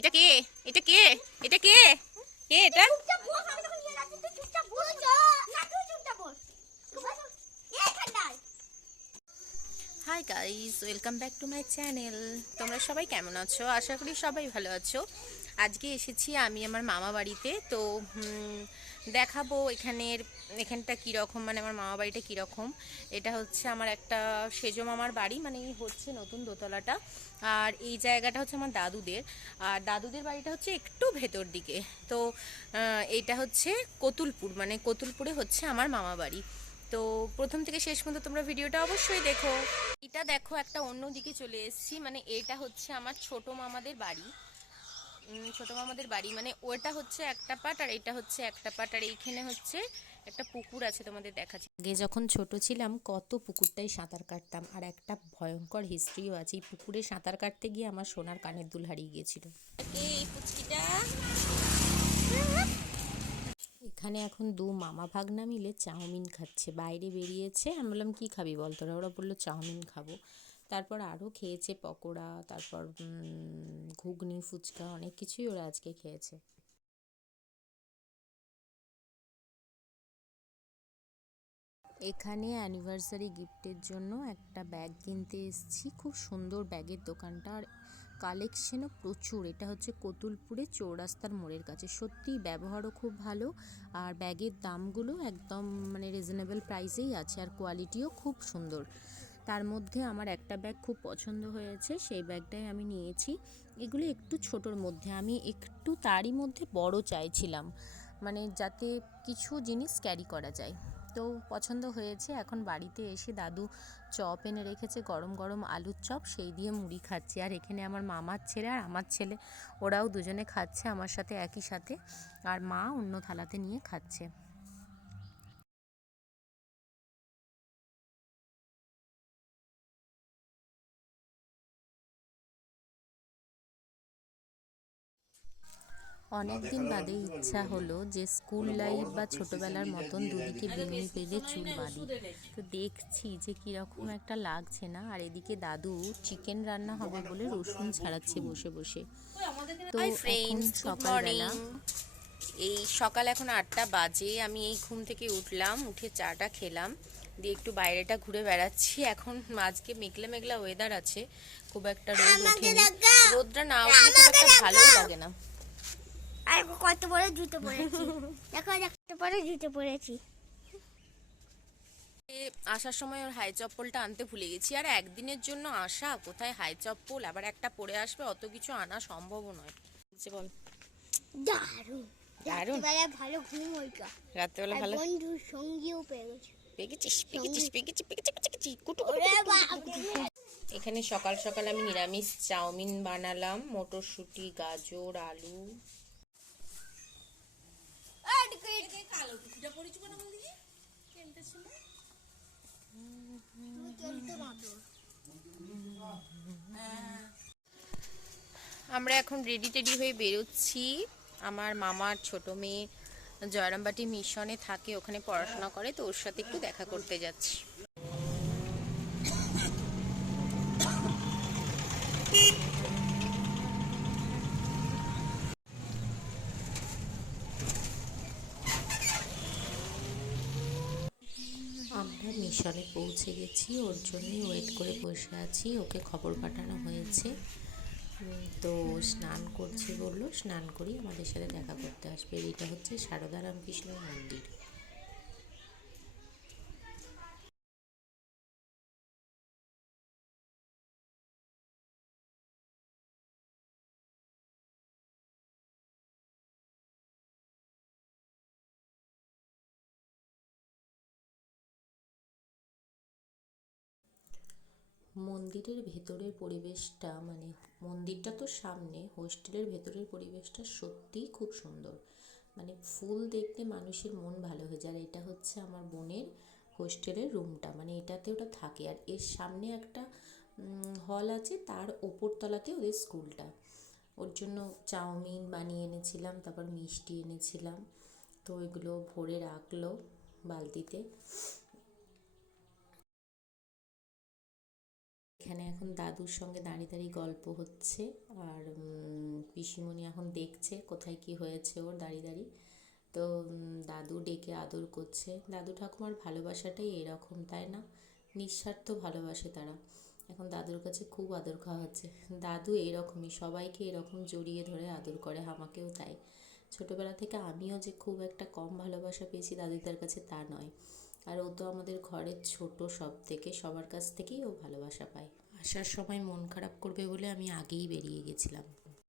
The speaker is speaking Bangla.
এটা কে? এটা কে? এটা কে? কে এটা? Hi guys welcome back to my channel তোমরা সবাই কেমন আছো? আশা করি সবাই ভালো আছো। আজকে এসেছি আমি আমার মামা বাড়িতে, তো দেখাবো এখানের, এখানটা কীরকম মানে আমার মামা বাড়িটা কীরকম। এটা হচ্ছে আমার একটা সেজো মামার বাড়ি মানে হচ্ছে নতুন দোতলাটা। আর এই জায়গাটা হচ্ছে আমার দাদুদের। আর দাদুদের বাড়িটা হচ্ছে একটু ভেতর দিকে। তো এটা হচ্ছে কতুলপুর মানে কতুলপুরে হচ্ছে আমার মামা বাড়ি। তো, প্রথম থেকে শেষ পর্যন্ত তোমরা ভিডিওটা অবশ্যই দেখো। এটা দেখো, একটা অন্য দিকে চলে এসেছি মানে এটা হচ্ছে আমার ছোট মামাদের বাড়ি। ছোট মামাদের বাড়ি। মানে ওটা হচ্ছে একটা পাট আর এটা হচ্ছে একটা পাট। আর এইখানে হচ্ছে একটা পুকুর আছে তোমাদের দেখাচ্ছি। আগে যখন ছোট ছিলাম কত পুকুরটাই সাঁতার কাটতাম। আর একটা ভয়ঙ্কর হিস্ট্রিও আছে। এই পুকুরে সাঁতার কাটতে গিয়ে আমার সোনার কানের দুল হারিয়ে গিয়েছিল। এই পুচকিটা। এখানে এখন দু মামা ভাগনা মিলে চাউমিন খাচ্ছে। বাইরে বেরিয়েছে। আমি বললাম কী খাবি বল তোরা? ওরা বলল চাউমিন খাব। তারপর আরও খেয়েছে পকোড়া, তারপর ঘুগনি, ফুচকা, অনেক কিছুই ওরা আজকে খেয়েছে। এখানে অ্যানিভার্সারি গিফটের জন্য একটা ব্যাগ কিনতে এসেছি। খুব সুন্দর ব্যাগের দোকানটা আর কালেকশনও প্রচুর। এটা হচ্ছে কতুলপুরে চৌরাস্তার মোড়ের কাছে। সত্যিই ব্যবহারও খুব ভালো আর ব্যাগের দামগুলো একদম মানে রিজনেবল প্রাইসেই আছে আর কোয়ালিটিও খুব সুন্দর। তার মধ্যে আমার একটা ব্যাগ খুব পছন্দ হয়েছে, সেই ব্যাগটাই আমি নিয়েছি। এগুলো একটু ছোটোর মধ্যে, আমি একটু তারই মধ্যে বড় চাইছিলাম মানে যাতে কিছু জিনিস ক্যারি করা যায়। তো পছন্দ হয়েছে, এখন বাড়িতে এসে দাদু চপ এনে রেখেছে, গরম গরম আলুর চপ, সেই দিয়ে মুড়ি খাচ্ছি। আর এখানে আমার মামার ছেলে আর আমার ছেলে, ওরাও দুজনে খাচ্ছে আমার সাথে, একই সাথে। আর মা অন্য থালাতে নিয়ে খাচ্ছে। অনেক দিন বাদে ইচ্ছা হলো যে স্কুল লাইফ বা ছোটবেলার মতন দুদিকে বেনি পেলে চুল বাঁধি। তো দেখছি যে কীরকম একটা লাগছে না। আর এদিকে দাদু চিকেন রান্না হবে বলে রসুন ছাড়াচ্ছে বসে বসে। তো সকালবেলা এই সকাল এখন আটটা বাজে আমি এই ঘুম থেকে উঠলাম উঠে চাটা খেলাম দিয়ে একটু বাইরেটা ঘুরে বেড়াচ্ছি। এখন আজকে মেঘলা মেঘলা ওয়েদার আছে খুব একটা রোদ ওঠেনি। রোদটা না উঠলে খুব একটা ভালোই লাগে না। আর কত বড় জুতো পরেছি। দেখো কত বড় জুতো পরেছি। আসার সময় ওর হাই চপ্পলটা আনতে ভুলে গেছি। আর একদিনের জন্য আসা কোথায় হাই চপ্পল? আবার একটা পরে আসবে অত কিছু আনা সম্ভবও নয়। বল দারুণ। রাত্রিবেলা ভালো ঘুম হইতো। রাত্রেবেলা ভালো বন্ধু সঙ্গীও পেয়ে গেছে। কুটু। এখানে সকাল সকাল আমি নিরামিষ চাউমিন বানালাম মটরশুঁটি গাজর আলু। আমরা এখন রেডি টেডি হয়ে বেরোচ্ছি। আমার মামার ছোট মেয়ে জয়রামবাটি মিশনে থাকে ওখানে পড়াশোনা করে তো ওর সাথে একটু দেখা করতে যাচ্ছি। আমরা মিশনে পৌঁছে গেছি, ওর জন্যই ওয়েট করে বসে আছি, ওকে খবর পাঠানো হয়েছে। তো স্নান করছে বলল, স্নান করি আমাদের সাথে দেখা করতে আসবে। এইটা হচ্ছে সারদা রামকৃষ্ণ মন্দির। মন্দিরের ভেতরের পরিবেশটা মানে মন্দিরটা তো সামনে, হোস্টেলের ভেতরের পরিবেশটা সত্যিই খুব সুন্দর। মানে ফুল দেখতে মানুষের মন ভালো হয়ে যায়। আর এটা হচ্ছে আমার বোনের হোস্টেলের রুমটা মানে এটাতে ওটা থাকে। আর এর সামনে একটা হল আছে, তার ওপর তলাতে ওদের স্কুলটা। ওর জন্য চাউমিন বানিয়ে এনেছিলাম, তারপর মিষ্টি এনেছিলাম। তো ওইগুলো ভরে রাখল বালতিতে। এখানে এখন দাদুর সঙ্গে দাঁড়িয়ে দাঁড়িয়ে গল্প হচ্ছে আর পিসিমণি এখন দেখছে কোথায় কি হয়েছে ওর দাঁড়িয়ে দাঁড়িয়ে। তো দাদু ডেকে আদর করছে। দাদু ঠাকুমার ভালোবাসাটাই এরকম, তাই না? নিঃস্বার্থ ভালোবাসে তারা। এখন দাদুর কাছে খুব আদর খাওয়া হচ্ছে। দাদু এরকমই, সবাইকে এরকম জড়িয়ে ধরে আদর করে, আমাকেও তাই। ছোটোবেলা থেকে আমিও যে খুব একটা কম ভালোবাসা পেয়েছি দাদিদার কাছে তা নয়। আর ও তো আমাদের ঘরের ছোট সব থেকে, সবার কাছ থেকেই ও ভালোবাসা পায়। আসার সময় মন খারাপ করবে বলে আমি আগেই বেরিয়ে গেছিলাম।